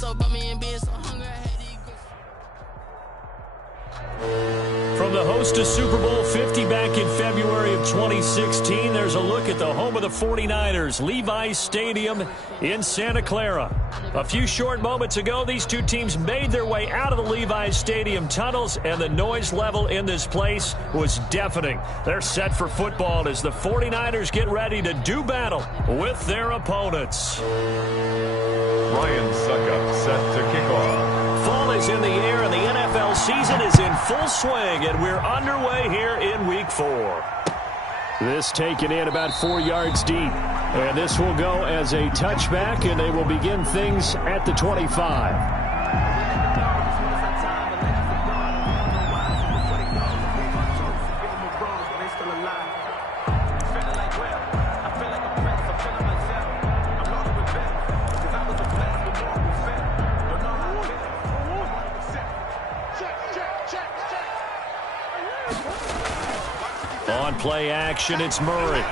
so bummy and being so hungry, I had to eat good. From the host to Super Bowl 50 back in February of 2016, there's a look at the home of the 49ers, Levi's Stadium in Santa Clara. A few short moments ago, these two teams made their way out of the Levi's Stadium tunnels, and the noise level in this place was deafening. They're set for football as the 49ers get ready to do battle with their opponents. Ryan Suckup set to kick off. Fall is in the air, and the NFL season is in full swing, and we're underway here in Week 4. This taken in about 4 yards deep, and this will go as a touchback, and they will begin things at the 25. On play action, it's Murray.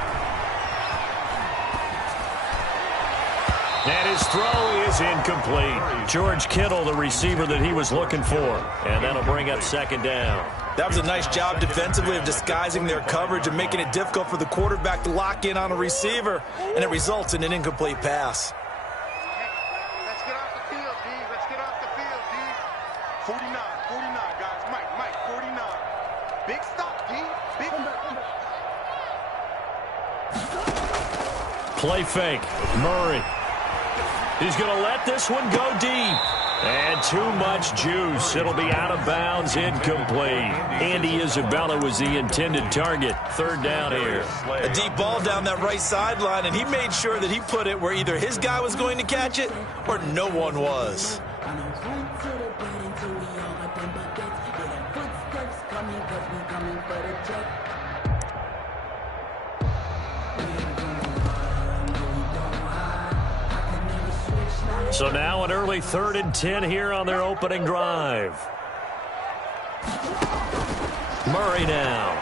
And his throw is incomplete. George Kittle, the receiver that he was looking for. And that'll bring up second down. That was a nice job defensively of disguising their coverage and making it difficult for the quarterback to lock in on a receiver. And it results in an incomplete pass. Let's get off the field, D. Let's get off the field, D. 49, guys. Mike, 49. Big stop, D. Big stop. Play fake. Murray. He's going to let this one go deep. And too much juice. It'll be out of bounds, incomplete. Andy Isabella was the intended target. Third down here. A deep ball down that right sideline, and he made sure that he put it where either his guy was going to catch it or no one was. So now an early 3rd and 10 here on their opening drive. Murray now.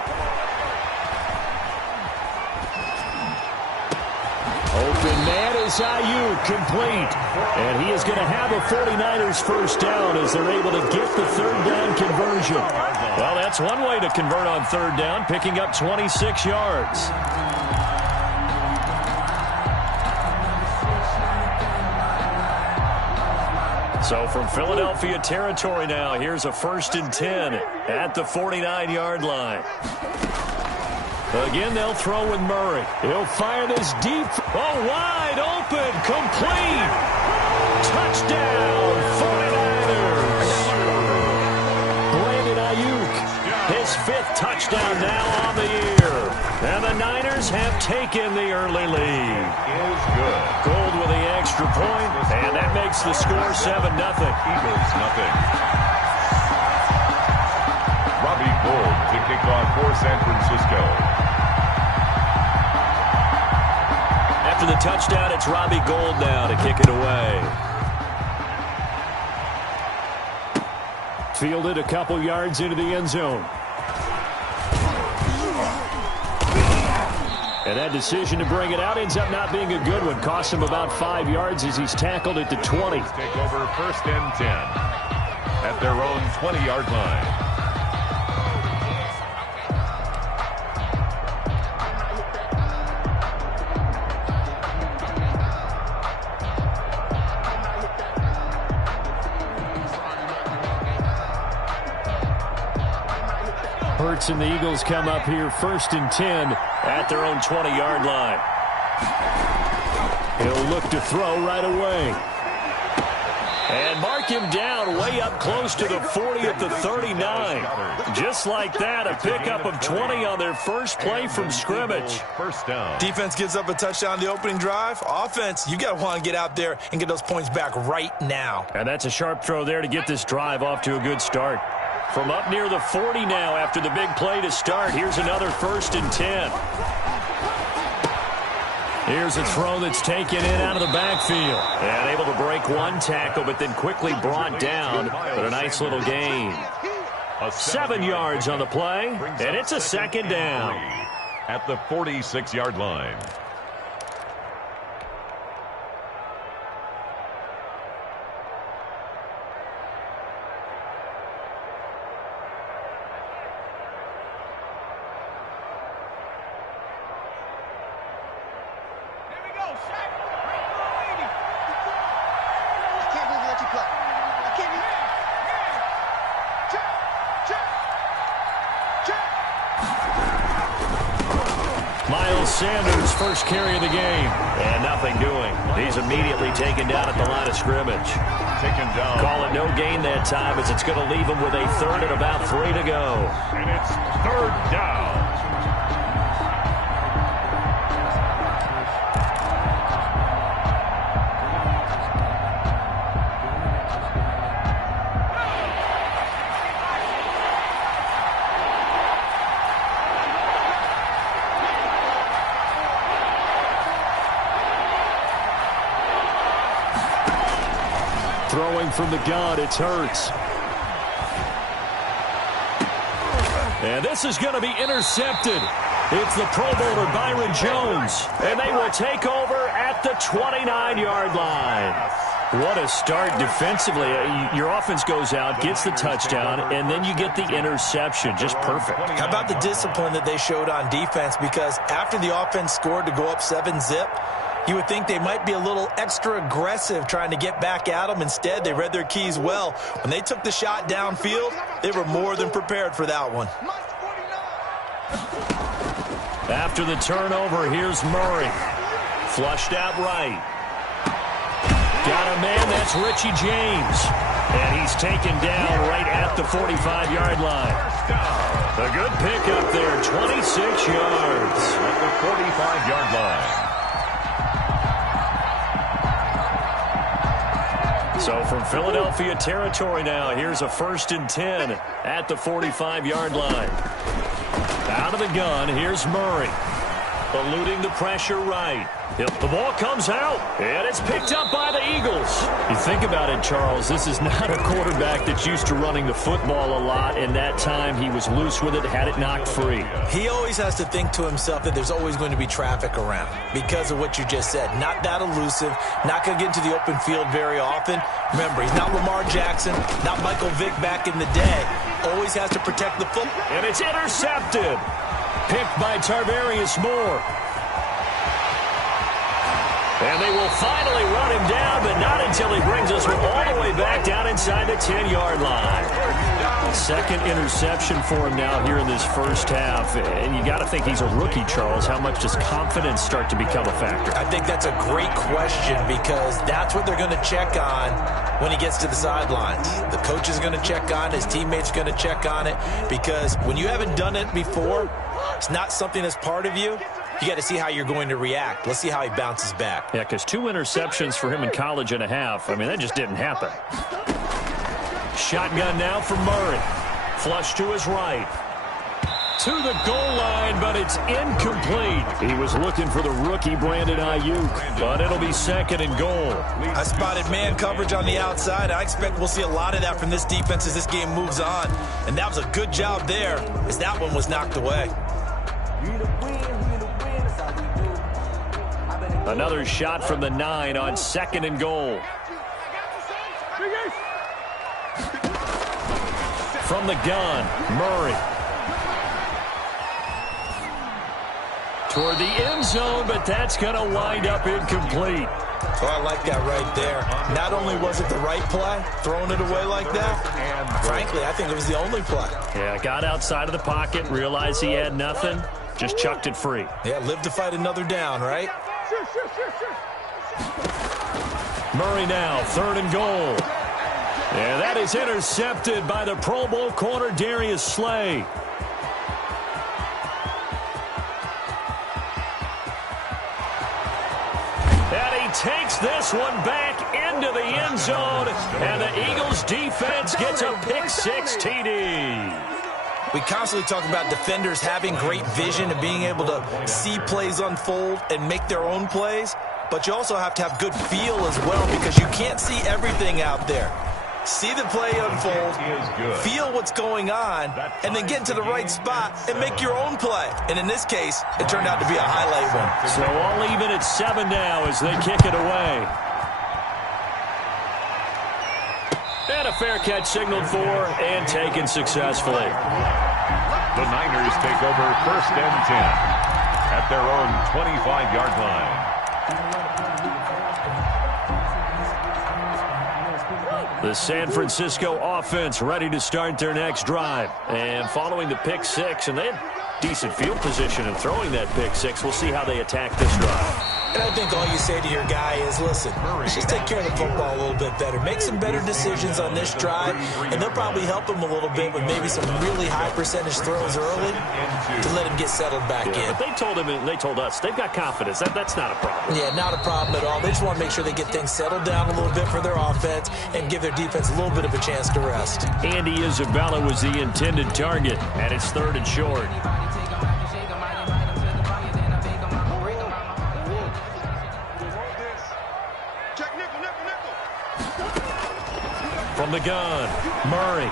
Open man is Ayuk, complete. And he is going to have a 49ers first down as they're able to get the third down conversion. Well, that's one way to convert on third down, picking up 26 yards. So from Philadelphia territory now, here's a 1st and 10 at the 49-yard line. Again, they'll throw with Murray. He'll fire this deep. Oh, wide open, complete. Touchdown, 49ers. Brandon Ayuk, his 5th touchdown now on the year. And the Niners have taken the early lead. Is good. Gold with the extra point, and that makes the score 7-0. Eagles nothing. Robbie Gould to kick off for San Francisco. After the touchdown, it's Robbie Gould now to kick it away. Fielded a couple yards into the end zone. And that decision to bring it out ends up not being a good one. Costs him about 5 yards as he's tackled at the 20. Take over 1st and 10 at their own 20-yard line. Hurts and the Eagles come up here 1st and 10 at their own 20-yard line. He'll look to throw right away. And mark him down way up close to the 40 at the 39. Just like that, a pickup of 20 on their first play from scrimmage. First down. Defense gives up a touchdown on the opening drive. Offense, you got to want to get out there and get those points back right now. And that's a sharp throw there to get this drive off to a good start. From up near the 40 now after the big play to start. Here's another 1st and 10. Here's a throw that's taken in out of the backfield. And able to break one tackle, but then quickly brought down. But a nice little gain. 7 yards on the play, and it's a 2nd down. At the 46-yard line. Sanders, first carry of the game. And nothing doing. He's immediately taken down at the line of scrimmage. Taken down. Call it no gain that time as it's going to leave him with a third and about 3 to go. And it's third down. Throwing from the gun, it's Hurts. And this is going to be intercepted. It's the Pro Bowler Byron Jones. And they will take over at the 29-yard line. What a start defensively. Your offense goes out, gets the touchdown, and then you get the interception. Just perfect. How about the discipline that they showed on defense? Because after the offense scored to go up 7-zip, you would think they might be a little extra aggressive trying to get back at them. Instead, they read their keys well. When they took the shot downfield, they were more than prepared for that one. After the turnover, here's Murray. Flushed out right. Got a man, that's Richie James. And he's taken down right at the 45-yard line. A good pickup there, 26 yards. At the 45-yard line. So from Philadelphia territory now, here's a 1st and 10 at the 45-yard line. Out of the gun, here's Murray. Eluding the pressure right. The ball comes out, and it's picked up by the Eagles. You think about it, Charles, this is not a quarterback that's used to running the football a lot, and that time he was loose with it, had it knocked free. He always has to think to himself that there's always going to be traffic around because of what you just said. Not that elusive, not going to get into the open field very often. Remember, he's not Lamar Jackson, not Michael Vick back in the day. Always has to protect the football. And it's intercepted. Picked by Tarvarius Moore. And they will finally run him down, but not until he brings us all the way back down inside the 10-yard line. Second interception for him now here in this first half. And you got to think he's a rookie, Charles. How much does confidence start to become a factor? I think that's a great question because that's what they're going to check on when he gets to the sidelines. The coach is going to check on it. His teammates are going to check on it because when you haven't done it before, it's not something that's part of you. You got to see how you're going to react. Let's see how he bounces back. Yeah, because 2 interceptions for him in college and a half. I mean, that just didn't happen. Shotgun now for Murray. Flush to his right. To the goal line, but it's incomplete. He was looking for the rookie Brandon Ayuk, but it'll be 2nd and goal. I spotted man coverage on the outside. I expect we'll see a lot of that from this defense as this game moves on. And that was a good job there as that one was knocked away. Another shot from the 9 on 2nd and goal. From the gun, Murray. Toward the end zone, but that's going to wind up incomplete. Oh, I like that right there. Not only was it the right play, throwing it away like that, frankly, I think it was the only play. Yeah, got outside of the pocket, realized he had nothing, just chucked it free. Yeah, live to fight another down, right? Murray now, 3rd and goal. And that is intercepted by the Pro Bowl corner, Darius Slay. And he takes this one back into the end zone, and the Eagles defense gets a pick-6 TD. We constantly talk about defenders having great vision and being able to see plays unfold and make their own plays, but you also have to have good feel as well because you can't see everything out there. See the play unfold, feel what's going on, and then get to the right spot and make your own play. And in this case, it turned out to be a highlight one. So all even at 7 now as they kick it away. And a fair catch signaled for and taken successfully. The Niners take over 1st and 10 at their own 25-yard line. The San Francisco offense ready to start their next drive. And following the pick 6, and they decent field position and throwing that pick six. We'll see how they attack this drive. And I think all you say to your guy is, listen, just take care of the football a little bit better. Make some better decisions on this drive, and they'll probably help him a little bit with maybe some really high percentage throws early to let him get settled back in. But they told him and they told us they've got confidence. That's not a problem. Yeah, not a problem at all. They just want to make sure they get things settled down a little bit for their offense and give their defense a little bit of a chance to rest. Andy Isabella was the intended target, and it's 3rd and short. From the gun, Murray.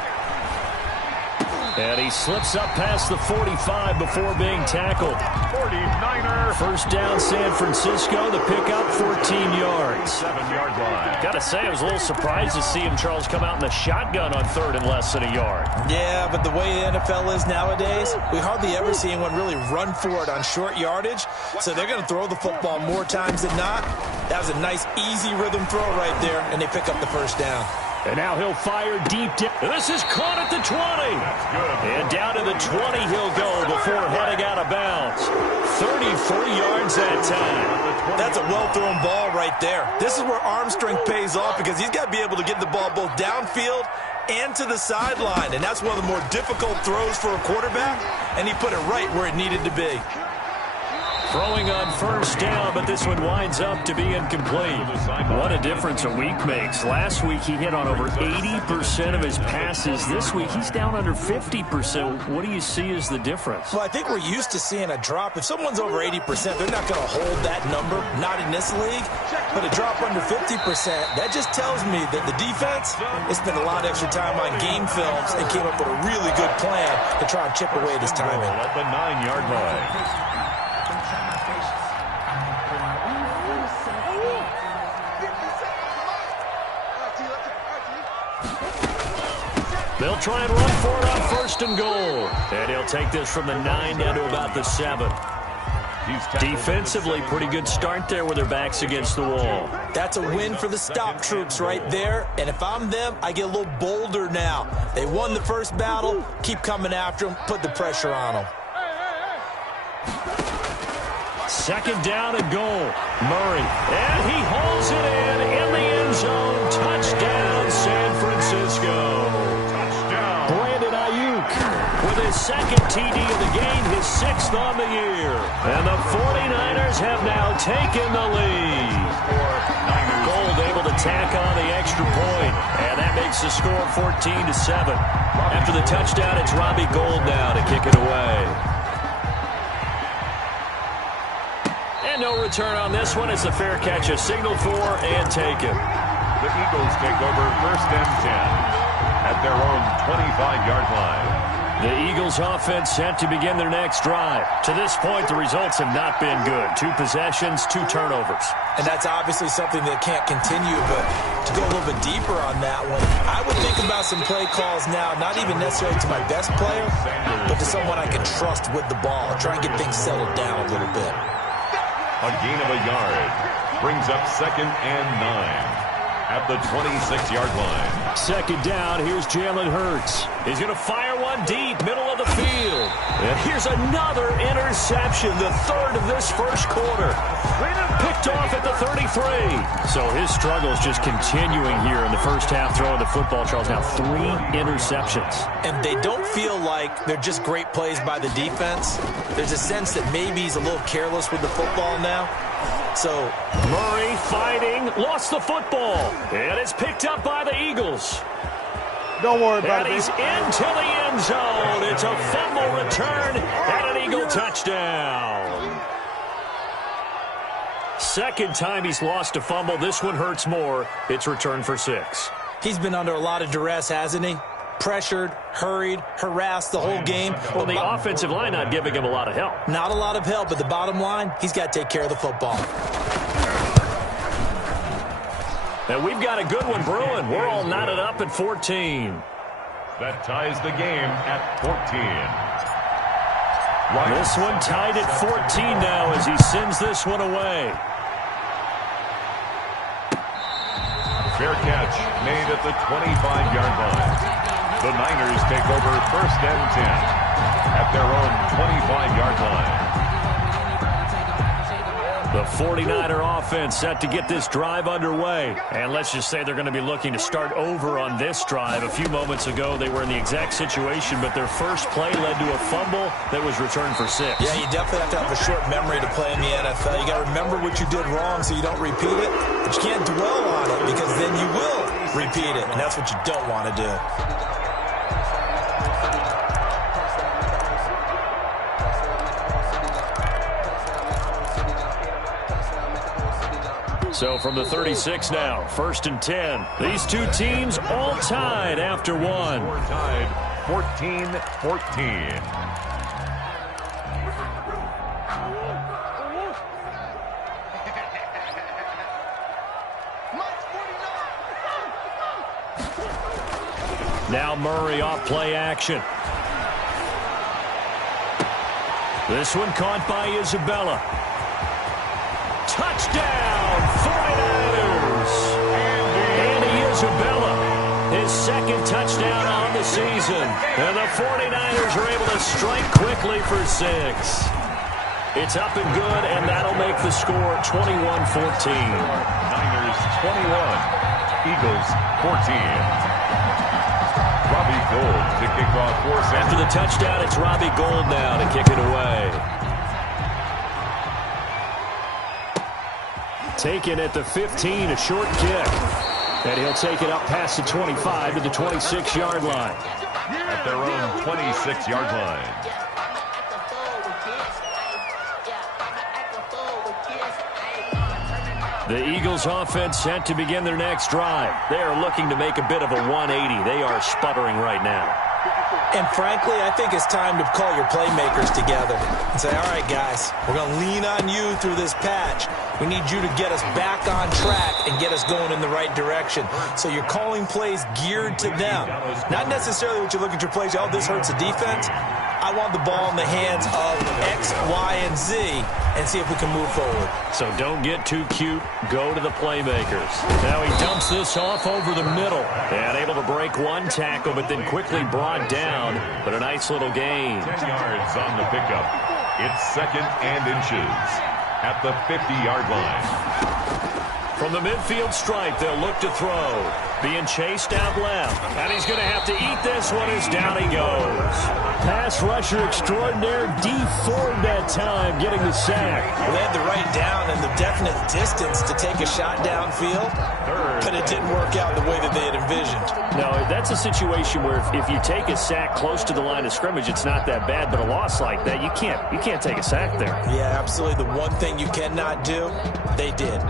And he slips up past the 45 before being tackled. 49er. First down, San Francisco. The pickup, 14 yards. 7-yard line. Got to say, I was a little surprised to see him, Charles, come out in the shotgun on 3rd and less than a yard. Yeah, but the way the NFL is nowadays, we hardly ever see anyone really run for it on short yardage. So they're going to throw the football more times than not. That was a nice, easy rhythm throw right there, and they pick up the first down. And now he'll fire deep down. This is caught at the 20. And down to the 20 he'll go before heading out of bounds. 33 yards that time. That's a well-thrown ball right there. This is where arm strength pays off because he's got to be able to get the ball both downfield and to the sideline. And that's one of the more difficult throws for a quarterback. And he put it right where it needed to be. Throwing on first down, but this one winds up to be incomplete. What a difference a week makes. Last week he hit on over 80% of his passes. This week he's down under 50%. What do you see as the difference? Well, I think we're used to seeing a drop. If someone's over 80%, they're not going to hold that number, not in this league. But a drop under 50%, that just tells me that the defense has spent a lot of extra time on game films and came up with a really good plan to try and chip away at his timing. At the 9-yard line. They'll try and run for it on 1st and goal. And he'll take this from the 9 down to about the 7. Defensively, pretty good start there with their backs against the wall. That's a win for the stop troops right there. And if I'm them, I get a little bolder now. They won the first battle. Keep coming after them. Put the pressure on them. 2nd down and goal. Murray. And he hauls it in the end zone. Touchdown, San Francisco. Brandon Ayuk with his 2nd TD of the game, his 6th on the year. And the 49ers have now taken the lead. Gold able to tack on the extra point, and that makes the score 14-7. After the touchdown, it's Robbie Gould now to kick it away. And no return on this one. It's a fair catch, a signal for and taken. The Eagles take over 1st and 10. At their own 25-yard line. The Eagles offense set to begin their next drive. To this point, the results have not been good. 2 possessions, 2 turnovers. And that's obviously something that can't continue, but to go a little bit deeper on that one, I would think about some play calls now, not even necessarily to my best player, but to someone I can trust with the ball. Try and get things settled down a little bit. A gain of a yard brings up 2nd and 9. At the 26-yard line. 2nd down, here's Jalen Hurts. He's going to fire one deep, middle of the field. And here's another interception, the 3rd of this first quarter. Picked off at the 33. So his struggles just continuing here in the first half throwing the football, Charles. Now 3 interceptions. And they don't feel like they're just great plays by the defense. There's a sense that maybe he's a little careless with the football now. So Murray fighting, lost the football, and it's picked up by the Eagles. Don't worry about it. And he's into the end zone. It's a fumble return and an Eagle touchdown. 2nd time he's lost a fumble. This one hurts more. It's returned for 6. He's been under a lot of duress, hasn't he? Pressured, hurried, harassed the whole game. Well, the offensive line not giving him a lot of help. Not a lot of help, but the bottom line, he's got to take care of the football. And we've got a good one brewing. We're all knotted up at 14. That ties the game at 14. This one tied at 14 now as he sends this one away. Fair catch made at the 25-yard line. The Niners take over 1st and 10. at their own 25-yard line. The 49er offense set to get this drive underway. And let's just say they're going to be looking to start over on this drive. A few moments ago, they were in the exact situation, but their first play led to a fumble that was returned for 6. Yeah, you definitely have to have a short memory to play in the NFL. You got to remember what you did wrong so you don't repeat it, but you can't dwell on it because then you will repeat it, and that's what you don't want to do. So from the 36 now, 1st and 10. These two teams all tied after one. We're tied 14-14. Now Murray off play action. This one caught by Isabella. Touchdown, 49ers. Andy Isabella, his second touchdown on the season. And the 49ers are able to strike quickly for 6. It's up and good, and that'll make the score 21-14. Niners 21, Eagles 14. Robbie Gould to kick off for San. After the touchdown, it's Robbie Gould now to kick it away. Taken at the 15, a short kick. And he'll take it up past the 25 to the 26-yard line. At their own 26-yard line. The Eagles offense set to begin their next drive. They are looking to make a bit of a 180. They are sputtering right now. And frankly, I think it's time to call your playmakers together and say, all right, guys, we're going to lean on you through this patch. We need you to get us back on track and get us going in the right direction. So you're calling plays geared to them. Not necessarily what you're looking to plays, oh, this hurts the defense. I want the ball in the hands of X, Y, and Z and see if we can move forward. So don't get too cute. Go to the playmakers. Now he dumps this off over the middle. And able to break one tackle, but then quickly brought down. But a nice little gain. 10 yards on the pickup. It's 2nd and inches at the 50-yard line. From the midfield stripe, they'll look to throw. Being chased out left. And he's going to have to eat this one as down he goes. Pass rusher extraordinaire, D Ford that time, getting the sack. Well, they had the right down and the definite distance to take a shot downfield, but it didn't work out the way that they had envisioned. No, that's a situation where if you take a sack close to the line of scrimmage, it's not that bad, but a loss like that, you can't take a sack there. Yeah, absolutely. The one thing you cannot do, they did.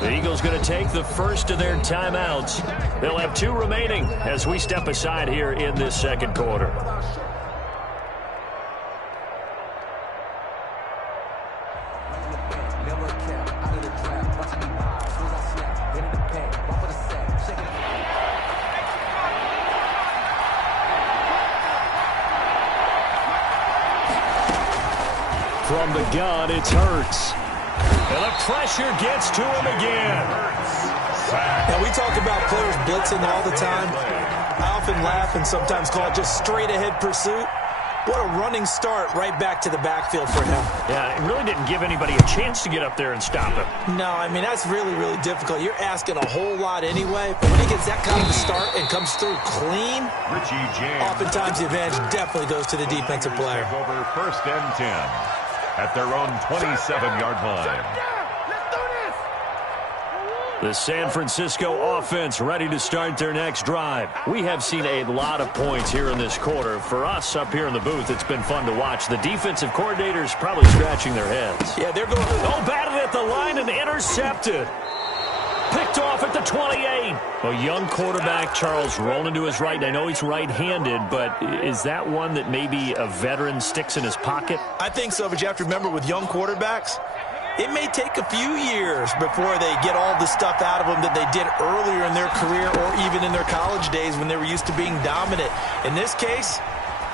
The Eagles going to take the first of their timeouts. They'll have 2 remaining as we step aside here in this second quarter. From the gun, it's Hurts. And the pressure gets to him again. Now, we talk about players blitzing all the time. I often laugh and sometimes call it just straight-ahead pursuit. What a running start right back to the backfield for him. Yeah, it really didn't give anybody a chance to get up there and stop him. No, I mean, that's really, really difficult. You're asking a whole lot anyway. But when he gets that kind of a start and comes through clean, Richie James. oftentimes the advantage definitely goes to the defensive player. Take over 1st and 10 at their own 27-yard line. The San Francisco offense ready to start their next drive. We have seen a lot of points here in this quarter. For us up here in the booth, it's been fun to watch. The defensive coordinators probably scratching their heads. Yeah, they're going. Oh, batted at the line and intercepted. Picked off at the 28. A young quarterback, Charles, rolling to his right. And I know he's right-handed, but is that one that maybe a veteran sticks in his pocket? I think so, but you have to remember with young quarterbacks, it may take a few years before they get all the stuff out of them that they did earlier in their career or even in their college days when they were used to being dominant. In this case,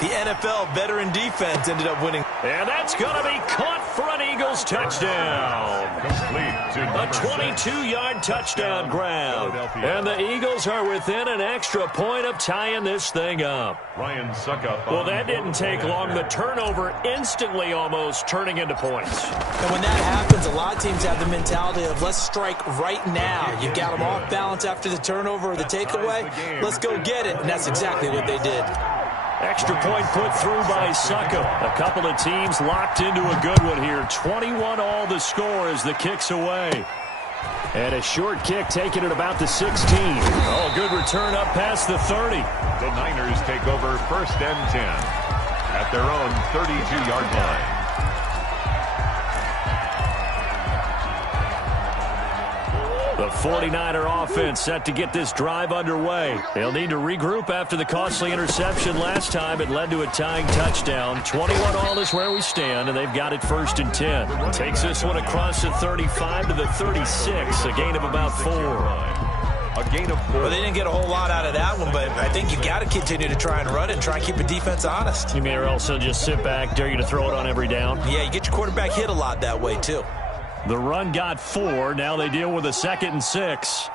The NFL veteran defense ended up winning. And that's going to be caught for an Eagles touchdown. Complete to A 22-yard touchdown grab. And the Eagles are within an extra point of tying this thing up. Ryan Suckup. Well, that didn't take long. The turnover instantly almost turning into points. And when that happens, a lot of teams have the mentality of let's strike right now. You got them off balance after the turnover or the takeaway. Let's go get it. And that's exactly what they did. Extra point put through by Suckup. A couple of teams locked into a good one here. 21 all the score as the kick's away. And a short kick taken at about the 16. Oh, good return up past the 30. The Niners take over 1st and 10 at their own 32-yard line. The 49er offense set to get this drive underway. They'll need to regroup after the costly interception last time. It led to a tying touchdown. 21 all is where we stand, and they've got it 1st and 10. Takes this one across the 35 to the 36, a gain of about 4. A gain of 4. Well, they didn't get a whole lot out of that one, but I think you got to continue to try and run it and try and keep the defense honest. You may also just sit back, dare you to throw it on every down. Yeah, you get your quarterback hit a lot that way, too. The run got 4. Now they deal with a 2nd and 6.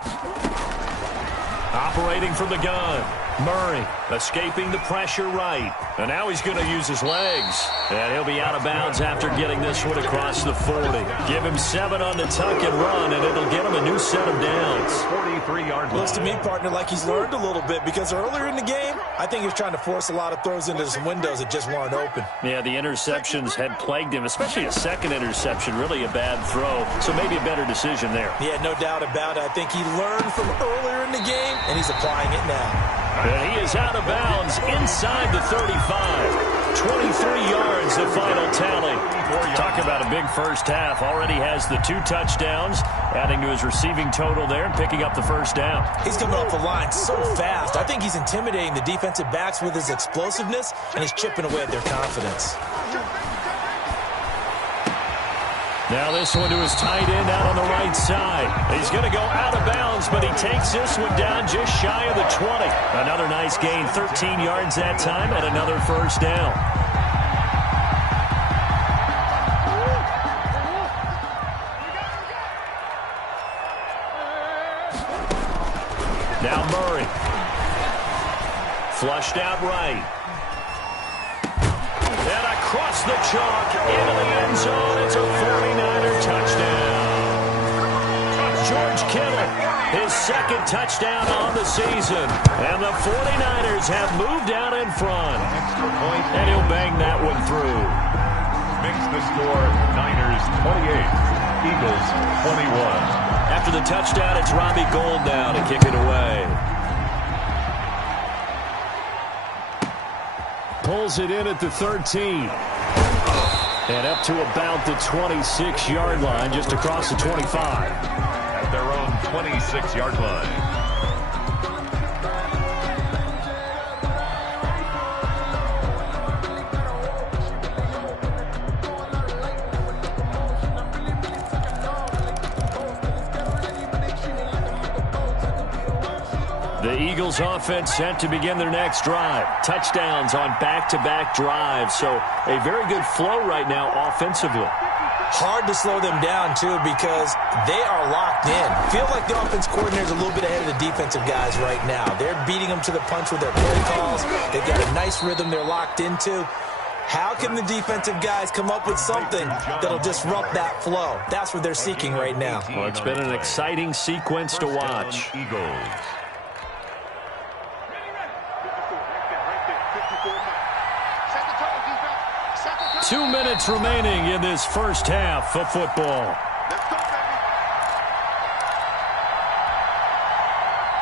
Operating from the gun. Murray escaping the pressure right. And now he's going to use his legs. And he'll be out of bounds after getting this one across the 40. Give him 7 on the tuck and run, and it'll get him a new set of downs. 43-yard line. Looks to me, partner, like he's learned a little bit because earlier in the game, I think he was trying to force a lot of throws into some windows that just weren't open. Yeah, the interceptions had plagued him, especially a second interception, really a bad throw. So maybe a better decision there. Yeah, no doubt about it. I think he learned from earlier in the game, and he's applying it now. And he is out of bounds inside the 35. 23 yards, the final tally. Talk about a big first half. Already has the 2 touchdowns, adding to his receiving total there and picking up the first down. He's coming off the line so fast. I think he's intimidating the defensive backs with his explosiveness, and he's chipping away at their confidence. Now this one to his tight end out on the right side. He's going to go out of bounds, but he takes this one down just shy of the 20. Another nice gain, 13 yards that time, and another first down. Now Murray. Flushed out right. And across the chalk into the end zone. It's a 49er touchdown. George Kittle, his 2nd touchdown on the season. And the 49ers have moved out in front. And he'll bang that one through. Makes the score Niners 28, Eagles 21. After the touchdown, it's Robbie Gould now to kick it away. Pulls it in at the 13. And up to about the 26-yard line, just across the 25. At their own 26-yard line. The Eagles offense set to begin their next drive. Touchdowns on back-to-back drives. So a very good flow right now offensively. Hard to slow them down, too, because they are locked in. Feel like the offense coordinator is a little bit ahead of the defensive guys right now. They're beating them to the punch with their play calls. They've got a nice rhythm they're locked into. How can the defensive guys come up with something that'll disrupt that flow? That's what they're seeking right now. Well, it's been an exciting sequence to watch. Eagles. 2 minutes remaining in this first half of football.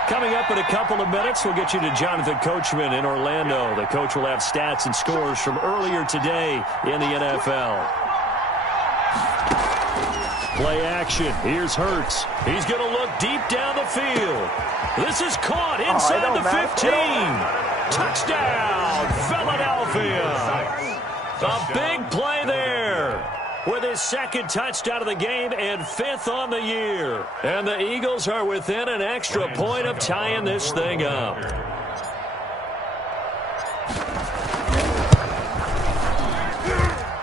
Coming up in a couple of minutes, we'll get you to Jonathan Coachman in Orlando. The coach will have stats and scores from earlier today in the NFL. Play action. Here's Hurts. He's going to look deep down the field. This is caught inside the 15. Touchdown, Philadelphia. A big play there with his 2nd touchdown of the game and 5th on the year. And the Eagles are within an extra point of tying this thing up.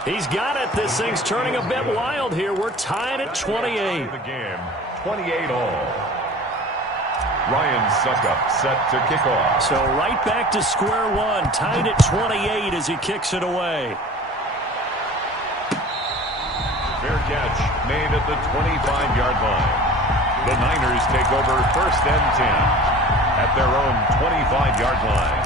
He's got it. This thing's turning a bit wild here. We're tied at 28. The game, 28 all. Ryan Suckup set to kick off. So right back to square one, tied at 28 as he kicks it away. Fair catch made at the 25-yard line. The Niners take over 1st and 10 at their own 25-yard line.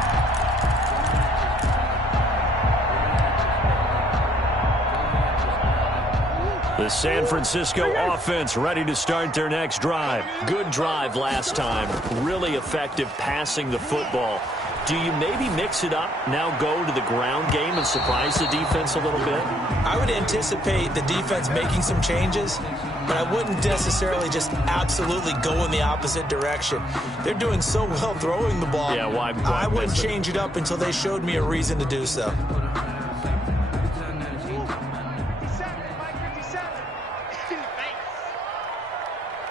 The San Francisco offense ready to start their next drive. Good drive last time. Really effective passing the football. Do you maybe mix it up, now go to the ground game and surprise the defense a little bit? I would anticipate the defense making some changes, but I wouldn't necessarily just absolutely go in the opposite direction. They're doing so well throwing the ball. Yeah, why I wouldn't miss it? change it up until they showed me a reason to do so.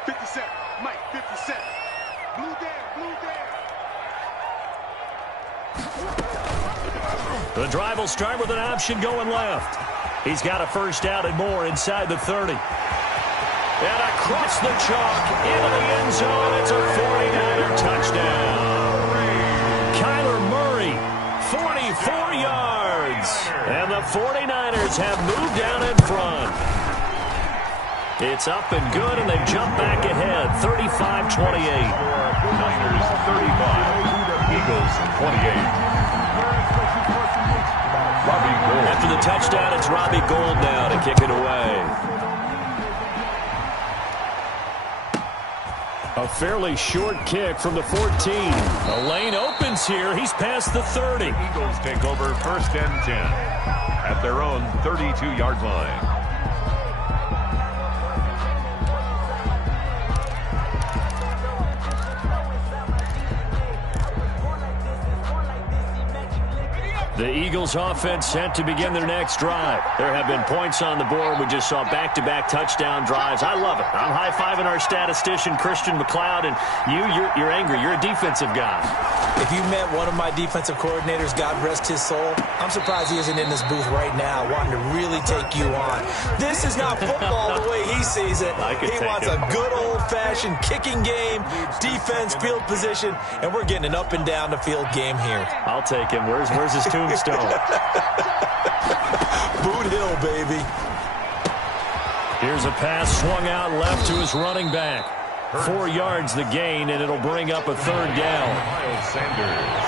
57, Mike, 57. Blue down. The drive will start with an option going left. He's got a first down and more inside the 30. And across the chalk into the end zone. It's a 49er touchdown. Kyler Murray, 44 yards. And the 49ers have moved down in front. It's up and good, and they jump back ahead, 35-28. Niners 35, Eagles 28. Robbie Gould. After the touchdown, it's Robbie Gould now to kick it away. A fairly short kick from the 14. The lane opens here. He's past the 30. Eagles take over 1st and 10 at their own 32-yard line. The Eagles offense set to begin their next drive. There have been points on the board. We just saw back-to-back touchdown drives. I love it. I'm high-fiving our statistician, Christian McLeod, and you're angry. You're a defensive guy. If you met one of my defensive coordinators, God rest his soul, I'm surprised he isn't in this booth right now wanting to really take you on. This is not football the way he sees it. He wants a good old-fashioned kicking game, defense, field position, and we're getting an up-and-down-the-field game here. I'll take him. Where's his tombstone? Boot Hill, baby. Here's a pass swung out left to his running back. 4 yards the gain, and it'll bring up a third down. Miles Sanders.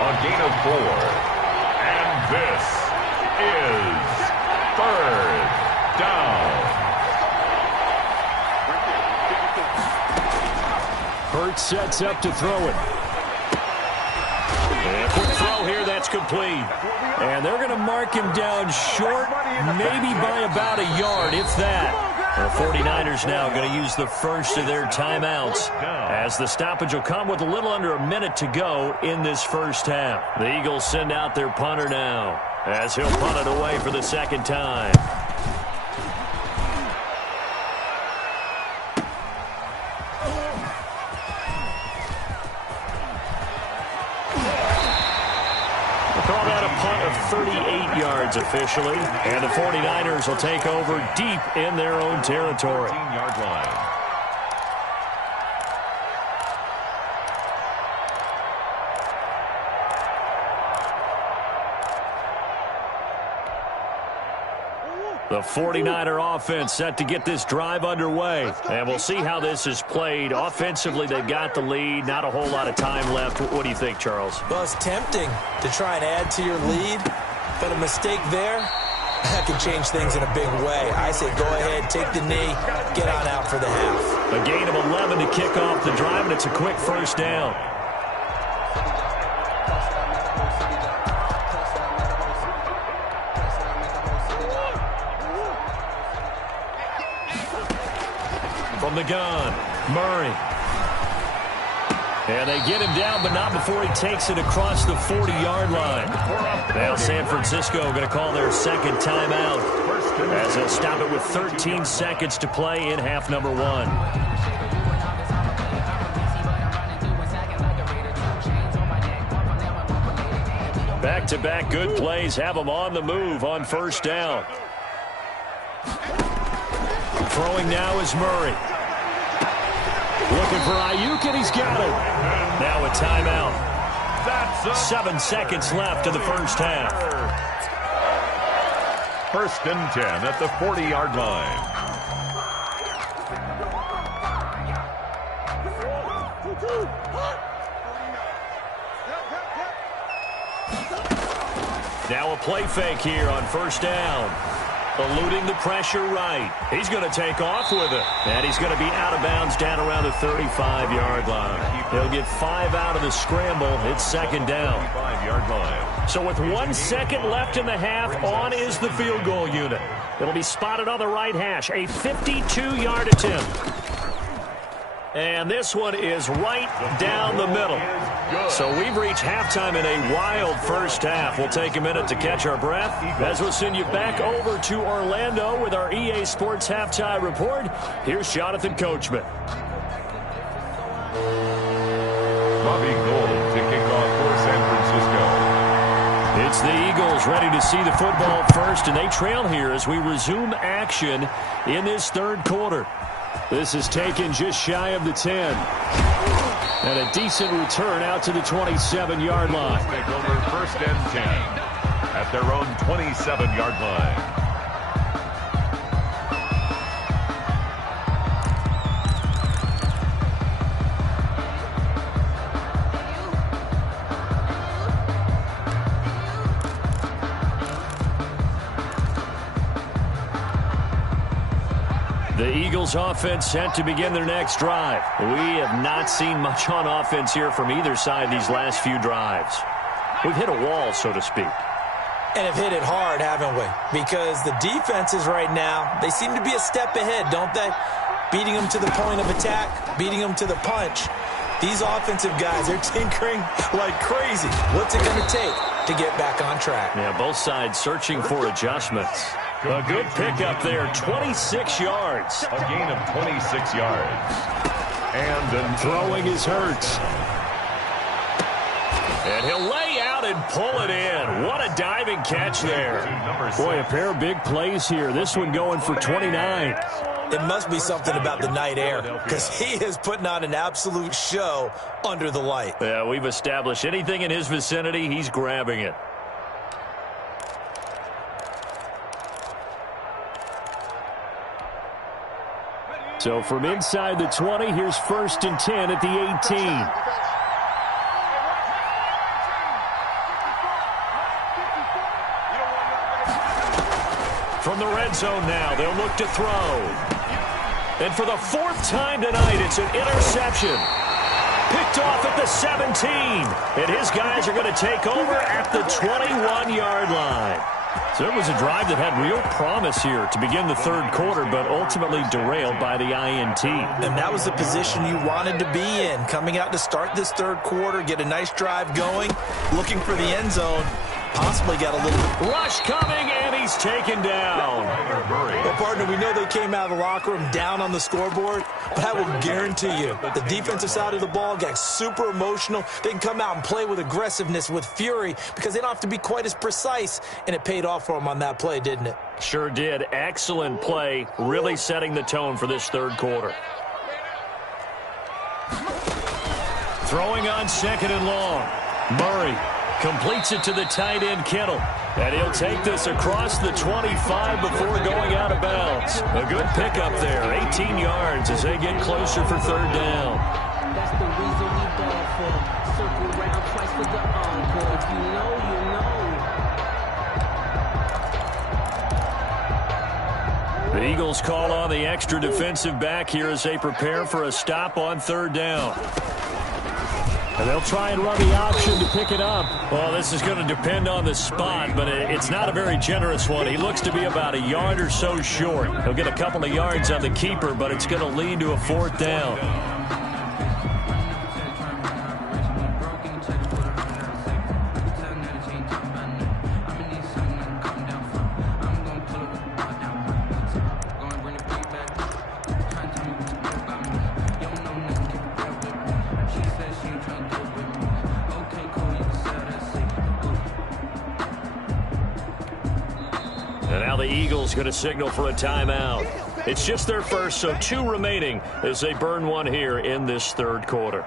A gain of 4. And this is third down. Hurts sets up to throw it. And a quick throw here, that's complete. And they're going to mark him down short, maybe by about a yard, if that. The 49ers now going to use the first of their timeouts, as the stoppage will come with a little under a minute to go in this first half. The Eagles send out their punter now, as he'll punt it away for the second time. Call that a punt of 38 yards officially, and the 49ers will take over deep in their own territory. 14-yard line. The 49er offense set to get this drive underway, and we'll see how this is played. Offensively, they've got the lead. Not a whole lot of time left. What do you think, Charles? Well, it's tempting to try and add to your lead, but a mistake there, that could change things in a big way. I say go ahead, take the knee, get on out for the half. A gain of 11 to kick off the drive, and it's a quick first down. From the gun, Murray. And they get him down, but not before he takes it across the 40-yard line. Now San Francisco going to call their second timeout, as they'll stop it with 13 seconds to play in half number 1. Back-to-back good plays have them on the move on first down. Throwing now is Murray. Looking for Ayuk, and he's got it. Now a timeout. 7 seconds left in the first half. First and 10 at the 40-yard line. Now a play fake here on first down. Eluding the pressure right. He's going to take off with it. And he's going to be out of bounds down around the 35-yard line. He'll get 5 out of the scramble. It's second down. 35-yard line. So with 1 second left in the half, on is the field goal unit. It'll be spotted on the right hash. A 52-yard attempt. And this one is right down the middle. So we've reached halftime in a wild first half. We'll take a minute to catch our breath as we'll send you back over to Orlando with our EA Sports Halftime Report. Here's Jonathan Coachman. Robbie Gould to kick off for San Francisco. It's the Eagles ready to see the football first, and they trail here as we resume action in this third quarter. This is taken just shy of the 10. And a decent return out to the 27-yard line. Take over first and 10 at their own 27-yard line. The Eagles offense set to begin their next drive. We have not seen much on offense here from either side these last few drives. We've hit a wall, so to speak. And have hit it hard, haven't we? Because the defenses right now, they seem to be a step ahead, don't they? Beating them to the point of attack, beating them to the punch. These offensive guys, they're tinkering like crazy. What's it going to take to get back on track? Yeah, both sides searching for adjustments. A good pickup there, 26 yards. A gain of 26 yards. And then throwing is Hurts. And he'll lay out and pull it in. What a diving catch there. Boy, a pair of big plays here. This one going for 29. It must be something about the night air, because he is putting on an absolute show under the light. Yeah, we've established anything in his vicinity, he's grabbing it. So from inside the 20, here's first and 10 at the 18. From the red zone now, they'll look to throw. And for the fourth time tonight, it's an interception. Picked off at the 17. And his guys are going to take over at the 21-yard line. So it was a drive that had real promise here to begin the third quarter, but ultimately derailed by the INT. And that was the position you wanted to be in, coming out to start this third quarter, get a nice drive going, looking for the end zone. Possibly got a little bit. Rush coming, and he's taken down. Well, partner, we know they came out of the locker room down on the scoreboard, but I will guarantee you the defensive side of the ball got super emotional. They can come out and play with aggressiveness, with fury, because they don't have to be quite as precise, and it paid off for them on that play, didn't it? Sure did. Excellent play, really setting the tone for this third quarter. Throwing on second and long. Murray completes it to the tight end, Kittle. And he'll take this across the 25 before going out of bounds. A good pickup there, 18 yards as they get closer for third down. That's the reason we ball for. Circle around twice for the encore. If you know, you know. The Eagles call on the extra defensive back here as they prepare for a stop on third down. And they'll try and run the option to pick it up. Well, this is going to depend on the spot, but it's not a very generous one. He looks to be about a yard or so short. He'll get a couple of yards on the keeper, but it's going to lead to a fourth down. And now the Eagles going to signal for a timeout. It's just their first, so 2 remaining as they burn one here in this third quarter.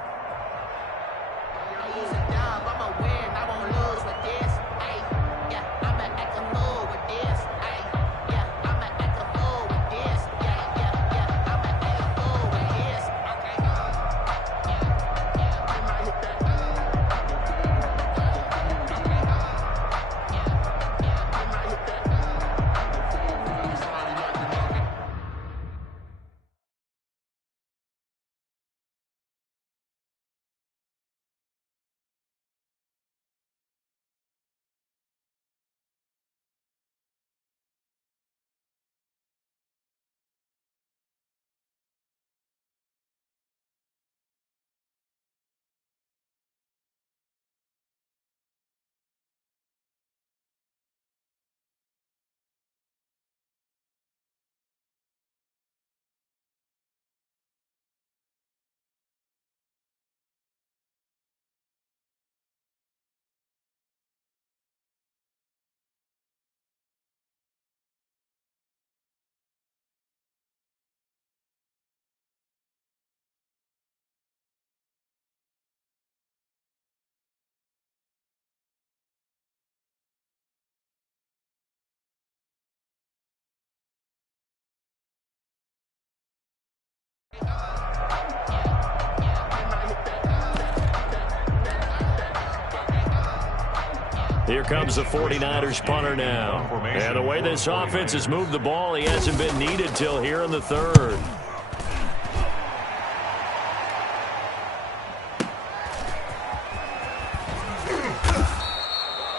Here comes the 49ers punter now. And the way this offense has moved the ball, he hasn't been needed till here in the third.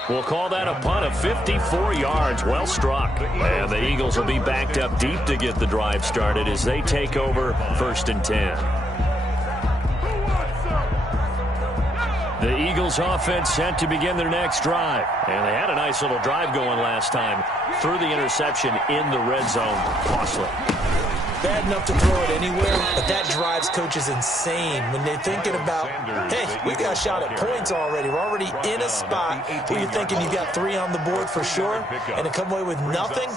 We'll call that a punt of 54 yards. Well struck. And the Eagles will be backed up deep to get the drive started as they take over 1st and 10. The Eagles offense set to begin their next drive. And they had a nice little drive going last time. Threw the interception in the red zone. Costly. Bad enough to throw it anywhere, but that drives coaches insane when they're thinking about, hey, we got a shot at points already. We're already in a spot where you're thinking you've got 3 on the board for sure, and to come away with nothing,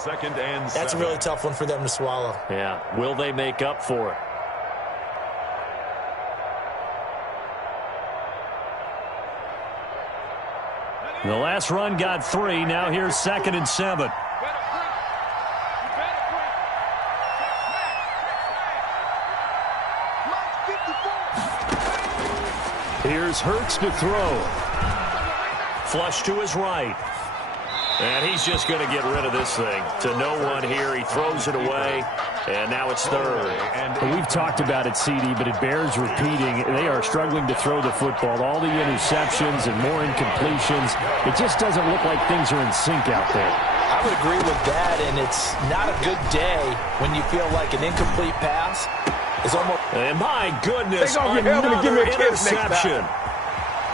that's a really tough one for them to swallow. Yeah. Will they make up for it? The last run got 3. Now here's 2nd and 7. Here's Hurts to throw. Flush to his right. And he's just going to get rid of this thing. To no one here. He throws it away. And now it's 3rd. And we've talked about it, CD, but it bears repeating. They are struggling to throw the football. All the interceptions and more incompletions. It just doesn't look like things are in sync out there. I would agree with that, and it's not a good day when you feel like an incomplete pass is almost... And my goodness, another interception.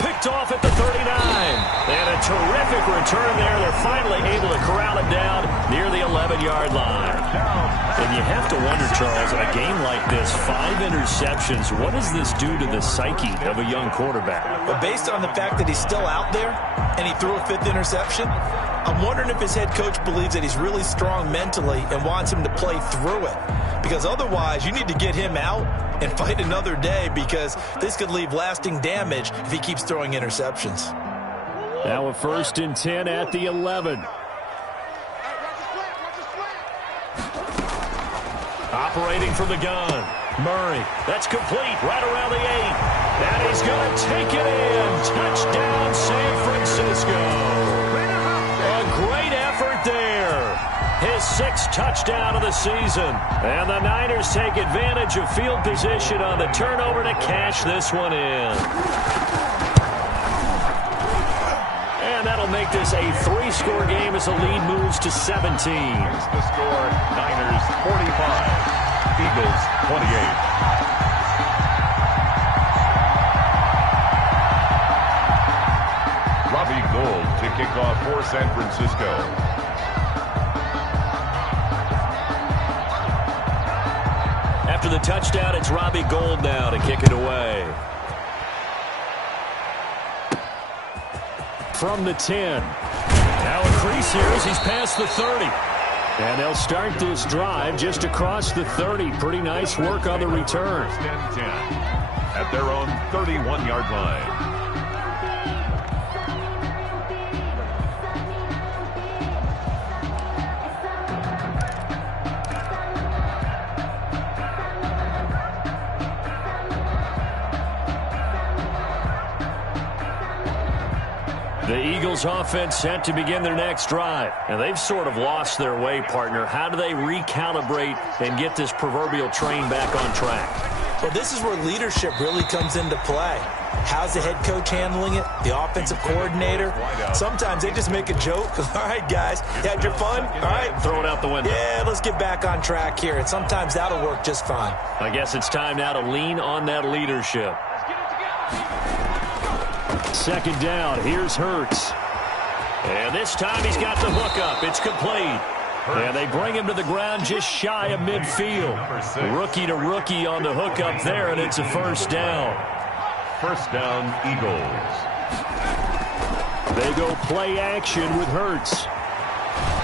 Picked off at the 39. And a terrific return there. They're finally able to corral him down near the 11-yard line. And you have to wonder, Charles, in a game like this, 5 interceptions, what does this do to the psyche of a young quarterback? But based on the fact that he's still out there and he threw a 5th interception, I'm wondering if his head coach believes that he's really strong mentally and wants him to play through it. Because otherwise, you need to get him out and fight another day, because this could leave lasting damage if he keeps throwing interceptions. Now a 1st and 10 at the 11. Operating from the gun. Murray. That's complete right around the 8. And he's going to take it in. Touchdown, San Francisco. A great effort there. His 6th touchdown of the season. And the Niners take advantage of field position on the turnover to cash this one in. And that'll make this a 3-score game as the lead moves to 17. Here's the score, Niners 45, Eagles 28. Robbie Gould to kick off for San Francisco. After the touchdown, it's Robbie Gould now to kick it away. From the 10. Now a crease here as he's past the 30. And they'll start this drive just across the 30. Pretty nice work on the return. First and 10 at their own 31-yard line. The Eagles offense set to begin their next drive. And they've sort of lost their way, partner. How do they recalibrate and get this proverbial train back on track? Well, this is where leadership really comes into play. How's the head coach handling it? The offensive coordinator? Sometimes they just make a joke. All right, guys, you had your fun? All right. Throw it out the window. Yeah, let's get back on track here. And sometimes that'll work just fine. I guess it's time now to lean on that leadership. Second down, here's Hurts. And this time he's got the hookup. It's complete. And they bring him to the ground just shy of midfield. Rookie to rookie on the hookup there, and it's a first down. First down, Eagles. They go play action with Hurts.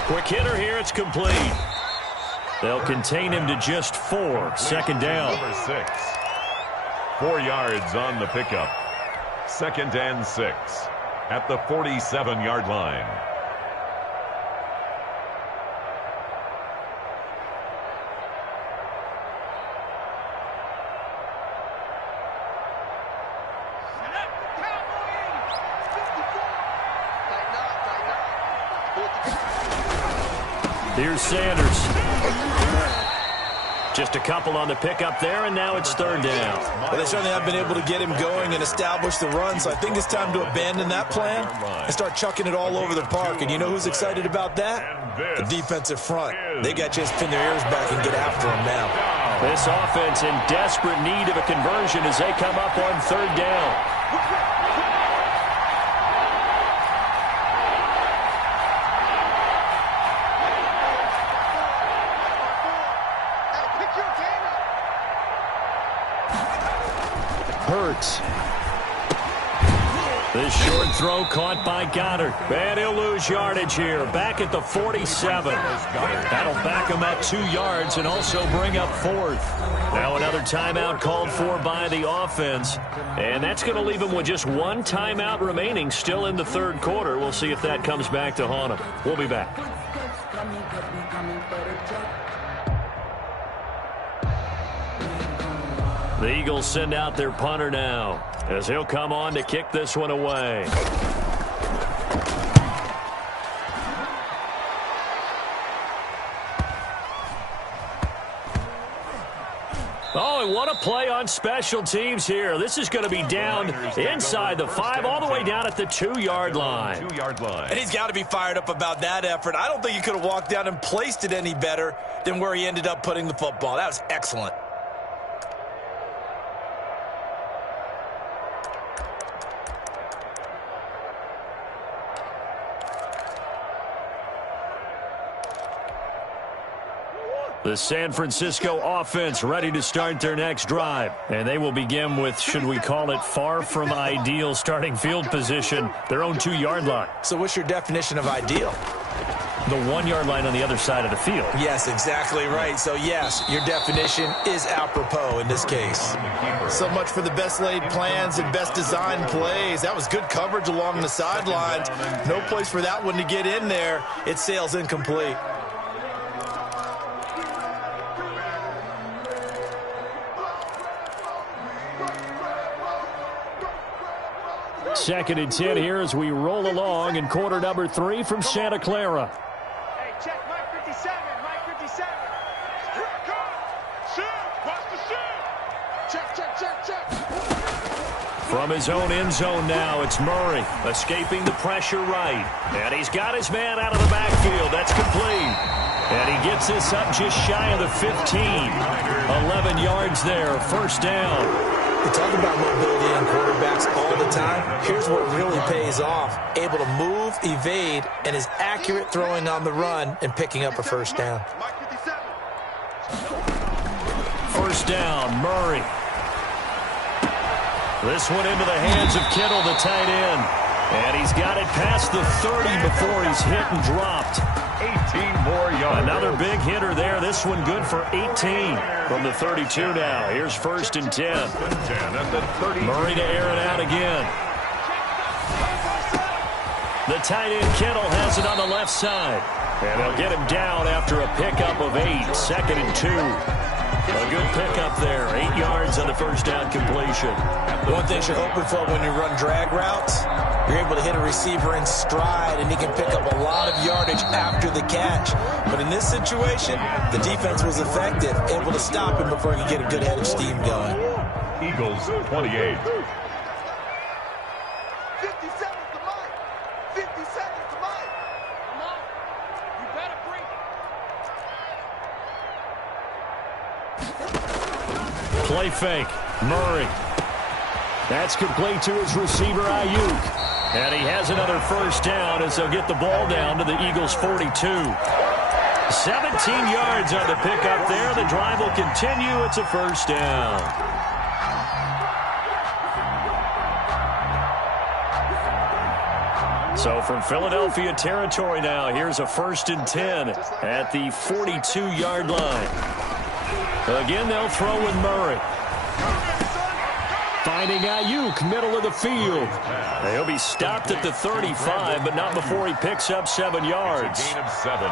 Quick hitter here, it's complete. They'll contain him to just 4. Second down. Number 6. 4 yards on the pickup. Second and 6 at the 47-yard line. Here's Sanders. Just a couple on the pickup there, and now it's third down. Well, they certainly have been able to get him going and establish the run, so I think it's time to abandon that plan and start chucking it all over the park. And you know who's excited about that? The defensive front. They got a chance to pin their ears back and get after him now. This offense in desperate need of a conversion as they come up on third down. Hurts. This short throw caught by Goddard. And he'll lose yardage here. Back at the 47. That'll back him up 2 yards and also bring up 4th. Now another timeout called for by the offense. And that's going to leave him with just 1 timeout remaining still in the third quarter. We'll see if that comes back to haunt him. We'll be back. The Eagles send out their punter now as he'll come on to kick this one away. Oh, and what a play on special teams here. This is going to be down inside the 5, all the way down at the 2-yard line. 2-yard line. And he's got to be fired up about that effort. I don't think he could have walked down and placed it any better than where he ended up putting the football. That was excellent. The San Francisco offense ready to start their next drive. And they will begin with, should we call it, far from ideal starting field position, their own 2-yard line. So what's your definition of ideal? The 1-yard line on the other side of the field. Yes, exactly right. So, yes, your definition is apropos in this case. So much for the best laid plans and best designed plays. That was good coverage along the sidelines. No place for that one to get in there. It sails incomplete. Second and 10 here as we roll along in quarter number 3 from Santa Clara. Hey, check Mike 57, Mike 57. Shoot, watch the shoot. Check. From his own end zone now, it's Murray escaping the pressure right. And he's got his man out of the backfield. That's complete. And he gets this up just shy of the 15. 11 yards there, first down. We talk about mobility in quarterbacks all the time. Here's what really pays off. Able to move, evade, and is accurate throwing on the run and picking up a first down. First down, Murray. This one into the hands of Kittle, the tight end. And he's got it past the 30 before he's hit and dropped. 18 more yards. Another big hitter there. This one good for 18 from the 32 now. Here's 1st and 10. At the 30. Murray to air it out again. The tight end Kittle has it on the left side. And they'll get him down after a pickup of 8. 2nd and 2. A good pickup there. 8 yards on the first down completion. One thing you're hoping for when you run drag routes, you're able to hit a receiver in stride, and he can pick up a lot of yardage after the catch. But in this situation, the defense was effective, able to stop him before he could get a good head of steam going. Eagles 28. 50 seconds to Mike. 50 seconds to Mike. Come on. You better bring it. Play fake. Murray. That's complete to his receiver, Ayuk. And he has another first down as they'll get the ball down to the Eagles' 42. 17 yards on the pickup there. The drive will continue. It's a first down. So from Philadelphia territory now, here's a 1st and 10 at the 42-yard line. Again, they'll throw with Murray. Finding Ayuk, middle of the field. He'll be stopped at the 35, but not before he picks up 7 yards. Gain of 7.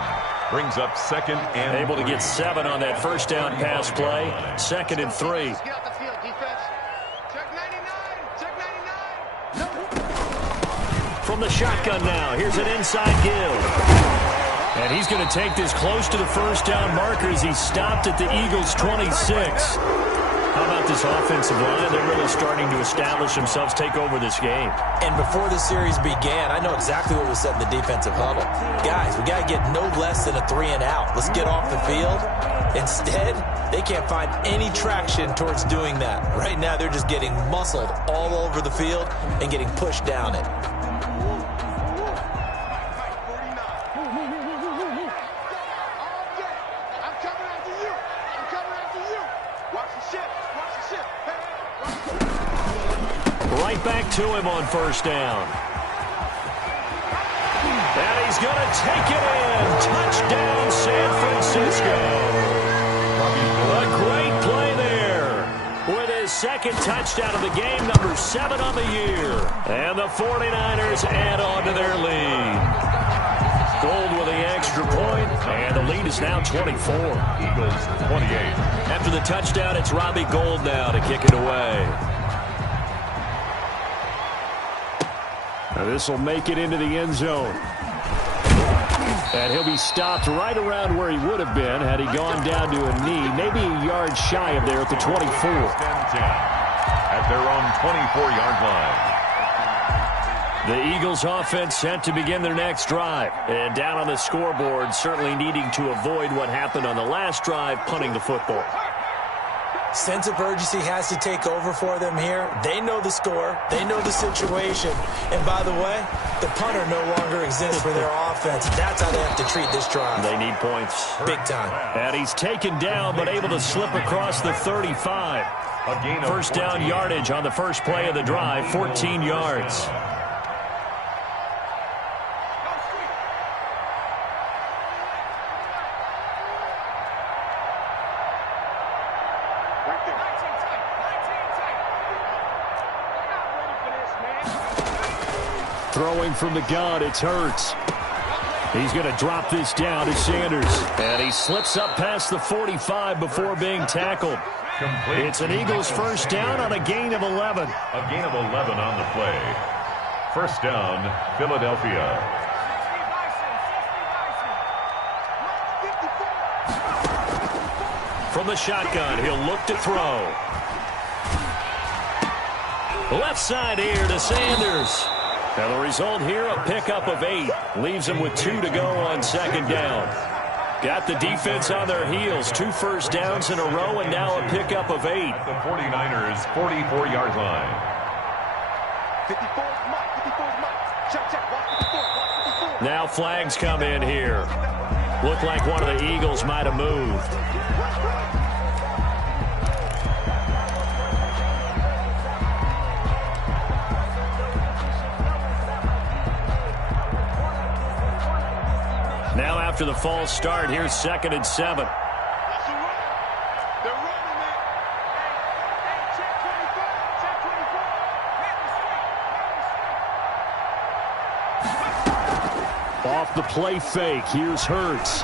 Brings up 2nd and Able to get 7 on that first down pass play. 2nd and 3. Get out the field, defense. Check 99. Check 99. From the shotgun now, here's an inside give. And he's going to take this close to the first down marker as he's stopped at the Eagles' 26. How about this offensive line? They're really starting to establish themselves, take over this game. And before the series began, I know exactly what was said in the defensive huddle. Guys, we got to get no less than a 3-and-out. Let's get off the field. Instead, they can't find any traction towards doing that. Right now, they're just getting muscled all over the field and getting pushed down it. Right back to him on first down. And he's going to take it in. Touchdown, San Francisco. A great play there. With his 2nd touchdown of the game, number 7 on the year. And the 49ers add on to their lead. Gold with the extra point, and the lead is now 24. Eagles 28. After the touchdown, it's Robbie Gould now to kick it away. Now this will make it into the end zone. And he'll be stopped right around where he would have been had he gone down to a knee, maybe a yard shy of there at the 24. 10 at their own 24-yard line. The Eagles offense set to begin their next drive. And down on the scoreboard, certainly needing to avoid what happened on the last drive, punting the football. Sense of urgency has to take over for them here. They know the score. They know the situation. And by the way, the punter no longer exists for their offense. That's how they have to treat this drive. They need points. Big time. And he's taken down, but able to slip across the 35. First down yardage on the first play of the drive, 14 yards. Throwing from the gun, it's Hurts. He's going to drop this down to Sanders. And he slips up past the 45 before being tackled. Complete. It's an Eagles first down on a gain of 11. A gain of 11 on the play. First down, Philadelphia. From the shotgun, he'll look to throw. Left side here to Sanders. Now the result here, a pickup of 8. Leaves him with 2 to go on second down. Got the defense on their heels. 2 first downs in a row, and now a pickup of 8. At the 49ers' 44-yard line. 54 is Mike. 54 is Mike. Check, check. Watch 54. Watch 54. Now flags come in here. Looked like one of the Eagles might have moved. Now after the false start, here's 2nd and 7. That's a run. They're running it. Check 24. Check 24. Off the play fake, here's Hurts.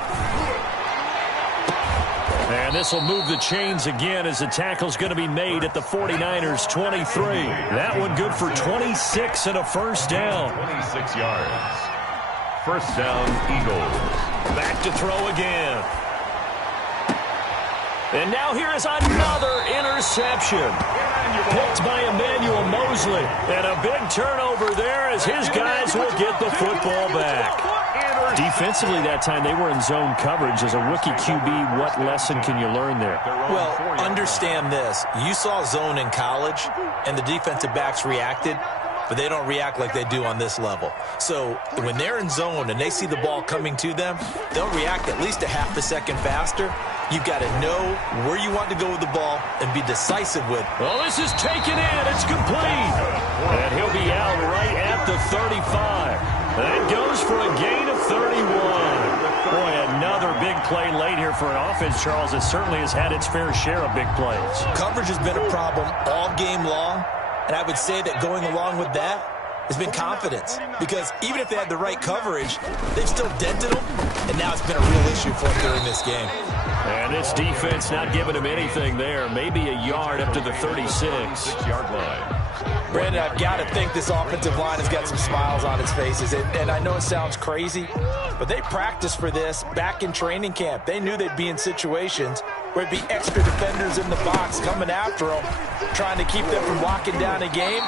And this will move the chains again as the tackle's going to be made at the 49ers 23. That one good for 26 and a first down. 26 yards. First down, Eagles. Back to throw again. And now here is another interception. Picked by Emmanuel Mosley. And a big turnover there as his guys will get the football back. Defensively that time, they were in zone coverage. As a rookie QB, what lesson can you learn there? Well, understand this. You saw zone in college, and the defensive backs reacted, but they don't react like they do on this level. So when they're in zone and they see the ball coming to them, they'll react at least a half a second faster. You've got to know where you want to go with the ball and be decisive with. Well, this is taken in. It's complete. And he'll be out right at the 35. That goes for a gain of 31. Boy, another big play late here for an offense, Charles, that certainly has had its fair share of big plays. Coverage has been a problem all game long, and I would say that going along with that has been confidence, because even if they had the right coverage, they've still dented them, and now it's been a real issue for them during this game. And this defense not giving him anything there. Maybe a yard up to the 36-yard line. Brandon, I've got to think this offensive line has got some smiles on its faces. And I know it sounds crazy, but they practiced for this back in training camp. They knew they'd be in situations where it'd be extra defenders in the box coming after them, trying to keep them from locking down a game.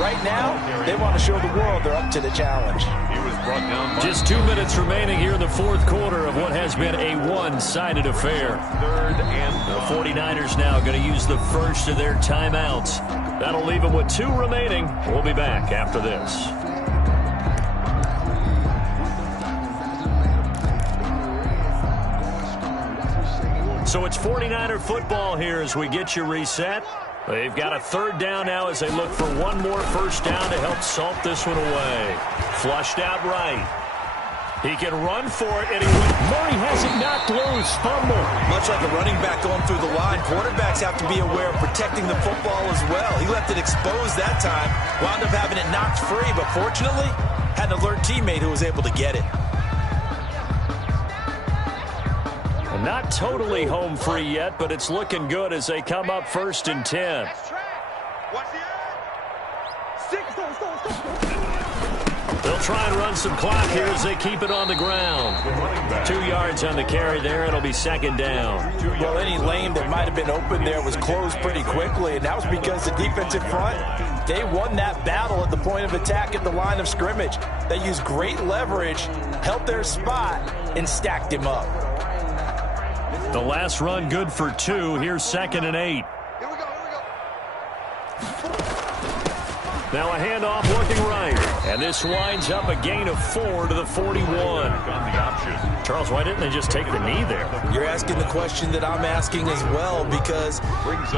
Right now, they want to show the world they're up to the challenge. He was brought down. Just 2 minutes remaining here in the fourth quarter of what has been a one-sided affair. The 49ers now going to use the first of their timeouts. That'll leave them with 2 remaining. We'll be back after this. So it's 49er football here as we get you reset. They've got a 3rd down now as they look for one more first down to help salt this one away. Flushed out right. He can run for it, and Murray has it knocked loose. Fumble. Much like a running back going through the line, quarterbacks have to be aware of protecting the football as well. He left it exposed that time, wound up having it knocked free, but fortunately, had an alert teammate who was able to get it. Not totally home free yet, but it's looking good as they come up 1st and 10. Watch the They'll try and run some clock here as they keep it on the ground. 2 yards on the carry there. It'll be 2nd down. Well, any lane that might have been open there was closed pretty quickly, and that was because the defensive front, they won that battle at the point of attack at the line of scrimmage. They used great leverage, held their spot, and stacked him up. The last run good for 2. Here's 2nd and 8. Here we go. Now a handoff working right. And this winds up a gain of 4 to the 41. Charles, why didn't they just take the knee there? You're asking the question that I'm asking as well, because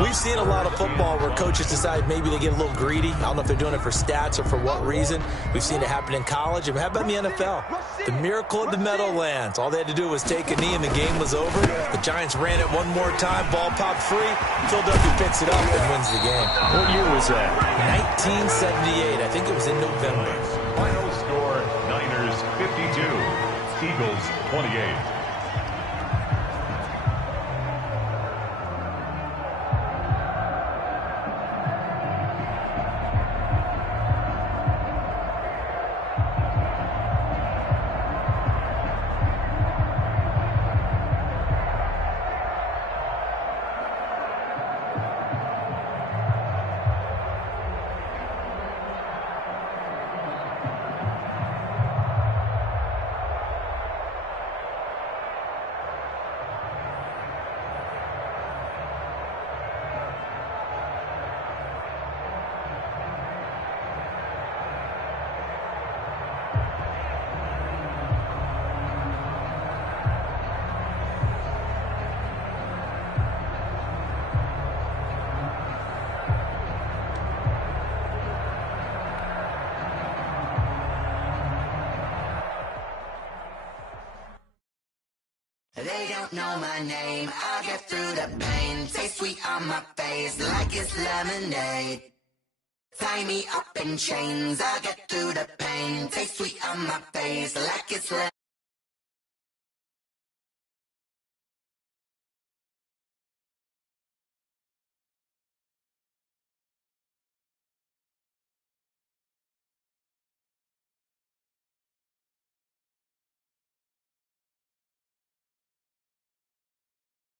we've seen a lot of football where coaches decide maybe they get a little greedy. I don't know if they're doing it for stats or for what reason. We've seen it happen in college. And how about in the NFL? The miracle of the Meadowlands. All they had to do was take a knee and the game was over. The Giants ran it one more time. Ball popped free. Philadelphia picks it up and wins the game. What year was that? 1978. I think it was in November. Final score, Niners 52, Eagles 28. They don't know my name. I get through the pain. Taste sweet on my face like it's lemonade. Tie me up in chains. I get through the pain. Taste sweet on my face like it's lemonade.